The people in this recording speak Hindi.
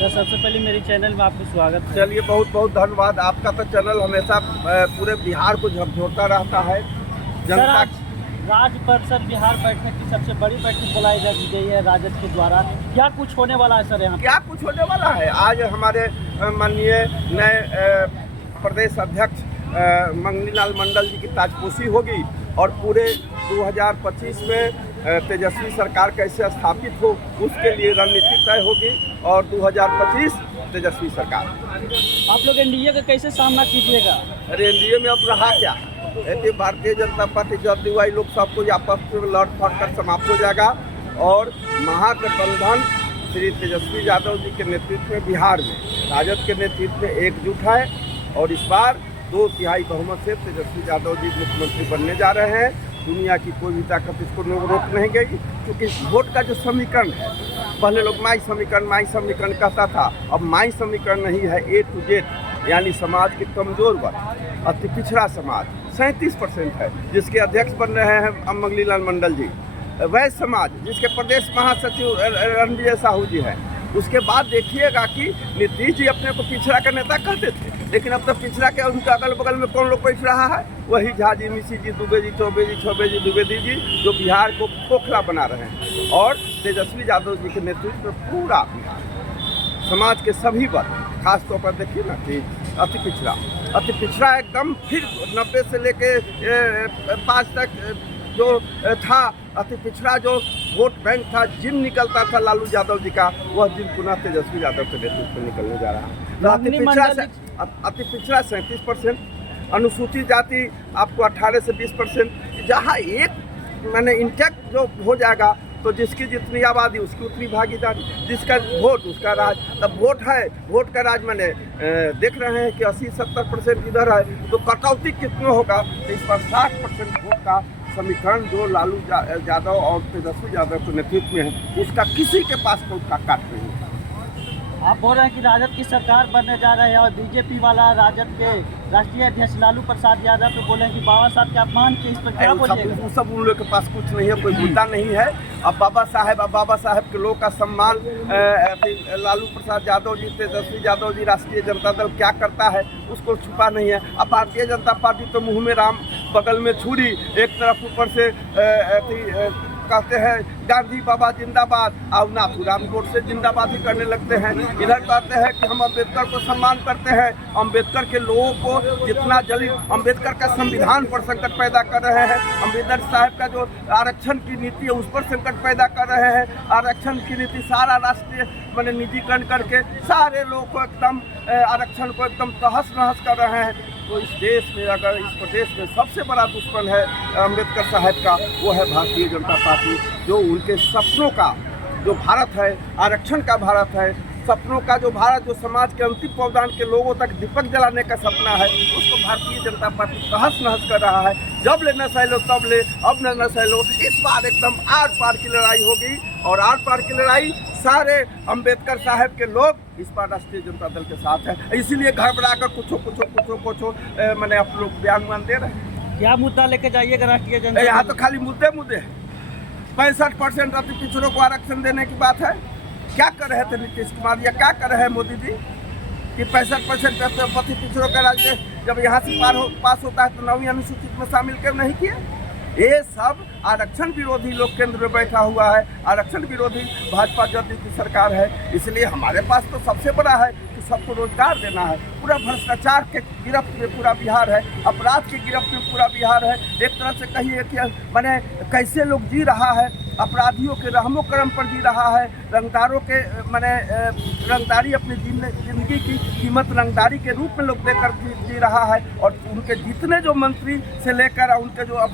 तो सबसे पहले मेरे चैनल में आपको स्वागत है। चलिए, बहुत बहुत धन्यवाद। आपका तो चैनल हमेशा पूरे बिहार को झकझोरता रहता है। सर, जनता आज राज्य परिषद बिहार बैठक की सबसे बड़ी बैठक बुलाई जा गई है राजद के द्वारा। क्या कुछ होने वाला है सर यहाँ पे? क्या कुछ होने वाला है? आज हमारे माननीय नए प्रदेश अध्यक्ष मंगलीलाल मंडल जी की ताजपोशी होगी और पूरे 2025 में तेजस्वी सरकार कैसे स्थापित हो उसके लिए रणनीति तय होगी और 2025 तेजस्वी सरकार। आप लोग एनडीए का कैसे सामना कीजिएगा? अरे एनडीए में अब रहा क्या? ऐसे भारतीय जनता पार्टी जल्दी हुई लोग सब कुछ आपस में लड़ फट कर समाप्त हो जाएगा और महागठबंधन श्री तेजस्वी यादव जी के नेतृत्व में बिहार में राजद के नेतृत्व में एकजुट है और इस बार 2/3 बहुमत से तेजस्वी यादव जी मुख्यमंत्री बनने जा रहे हैं। दुनिया की कोई भी ताकत इसको रोक नहीं गई, क्योंकि वोट का जो समीकरण है, पहले लोग माई समीकरण कहता था, अब माई समीकरण नहीं है, A to Z, यानी समाज के कमजोर वर्ग, अति पिछड़ा समाज 37% है, जिसके अध्यक्ष बन रहे हैं मंगलीलाल मंडल जी। वैश्य समाज, जिसके प्रदेश महासचिव रणविजय साहू जी हैं। उसके बाद देखिएगा कि नीतीश जी अपने को पिछड़ा का नेता कहते थे, लेकिन अब तो पिछड़ा के उनके अगल बगल में कौन लोग बैठ रहा है? वही झा जी, मिशी जी, दुबे जी, चौबे जी, द्विवेदी जी, जो बिहार को खोखला बना रहे हैं। और तेजस्वी यादव जी के नेतृत्व में पूरा बिहार समाज के सभी वर्ग, खास तौर पर देखिए ना कि अति पिछड़ा एकदम, फिर 90 से लेके 5 तक जो था अति पिछड़ा, जो वोट बैंक था, जिन निकलता था लालू यादव जी का, वह जिन पुनः तेजस्वी यादव के नेतृत्व में निकलने जा रहा है। तो अति पिछड़ा 37%, अनुसूचित जाति आपको 18 से 20%, जहाँ एक मैंने इंटैक्ट जो हो जाएगा तो जिसकी जितनी आबादी उसकी उतनी भागीदारी, जिसका वोट उसका राज। तब वोट है, वोट का राज मैंने देख रहे हैं कि 80-70% इधर है, तो कटौती कितने होगा? तो इस पर 60% वोट का समीकरण जो लालू यादव और तेजस्वी यादव के नेतृत्व में है, उसका किसी के पास कोई ताकत नहीं है। आप बोल रहे हैं कि राजद की सरकार बनने जा रही है और बीजेपी वाला राजद के राष्ट्रीय अध्यक्ष लालू प्रसाद यादव तो बोले कि बाबा साहब के अपमान के, इस पर क्या बोलिएगा? सब उन लोगों के पास कुछ नहीं है, कोई मुद्दा नहीं है। अब बाबा साहब के लोग का सम्मान लालू प्रसाद यादव जी, तेजस्वी यादव जी, राष्ट्रीय जनता दल क्या करता है उसको छुपा नहीं है। अब भारतीय जनता पार्टी तो मुँह में राम, बगल में छुरी, एक तरफ ऊपर से कहते हैं गांधी बाबा जिंदाबाद, और नाथूराम गोडसे जिंदाबाद ही करने लगते हैं। इधर कहते हैं कि हम अम्बेडकर को सम्मान करते हैं, अम्बेडकर के लोगों को जितना जल्दी, अम्बेडकर का संविधान पर संकट पैदा कर रहे हैं, अम्बेडकर साहब का जो आरक्षण की नीति है उस पर संकट पैदा कर रहे हैं। आरक्षण की नीति सारा राष्ट्रीय मैंने निजीकरण करके सारे लोगों को एकदम आरक्षण को एकदम तहस नहस कर रहे हैं। तो इस देश में, अगर इस प्रदेश में सबसे बड़ा दुश्मन है अम्बेडकर साहब का, वो है भारतीय जनता पार्टी, जो उनके सपनों का जो भारत है, आरक्षण का भारत है, सपनों का जो भारत, जो समाज के अंतिम पावदान के लोगों तक दीपक जलाने का सपना है, उसको भारतीय जनता पार्टी तहस नहस कर रहा है। जब ले न सहलो तब ले, अब न सहलो। इस बार एकदम आर पार की लड़ाई होगी और आर पार की लड़ाई सारे अम्बेडकर साहब के लोग इस बार राष्ट्रीय जनता दल के साथ है। इसीलिए घबरा कर कुछ मैंने आप लोग बयान दे रहे हैं। क्या मुद्दा लेके जाइएगा राष्ट्रीय जनता? यहाँ तो खाली मुद्दे हैं। 65% अति पिछड़ों को आरक्षण देने की बात है। क्या कर रहे थे नीतीश कुमार या क्या कर रहे हैं मोदी जी कि 65% अति पिछड़ों का राज्य जब यहाँ से पास होता है तो 9वीं अनुसूचित में शामिल क्यों नहीं किया? ये सब आरक्षण विरोधी लोग केंद्र में बैठा हुआ है, आरक्षण विरोधी भाजपा जल्दी की सरकार है। इसलिए हमारे पास तो सबसे बड़ा है कि सबको रोजगार देना है। पूरा भ्रष्टाचार के गिरफ्त में पूरा बिहार है, अपराध के गिरफ्त में पूरा बिहार है। एक तरह से कहिए कि मैंने कैसे लोग जी रहा है, अपराधियों के रहमो करम पर जी रहा है, रंगदारों के मैंने रंगदारी अपनी जिंदगी की कीमत रंगदारी के रूप में लोग देकर जी रहा है। और उनके जितने जो मंत्री से लेकर उनके जो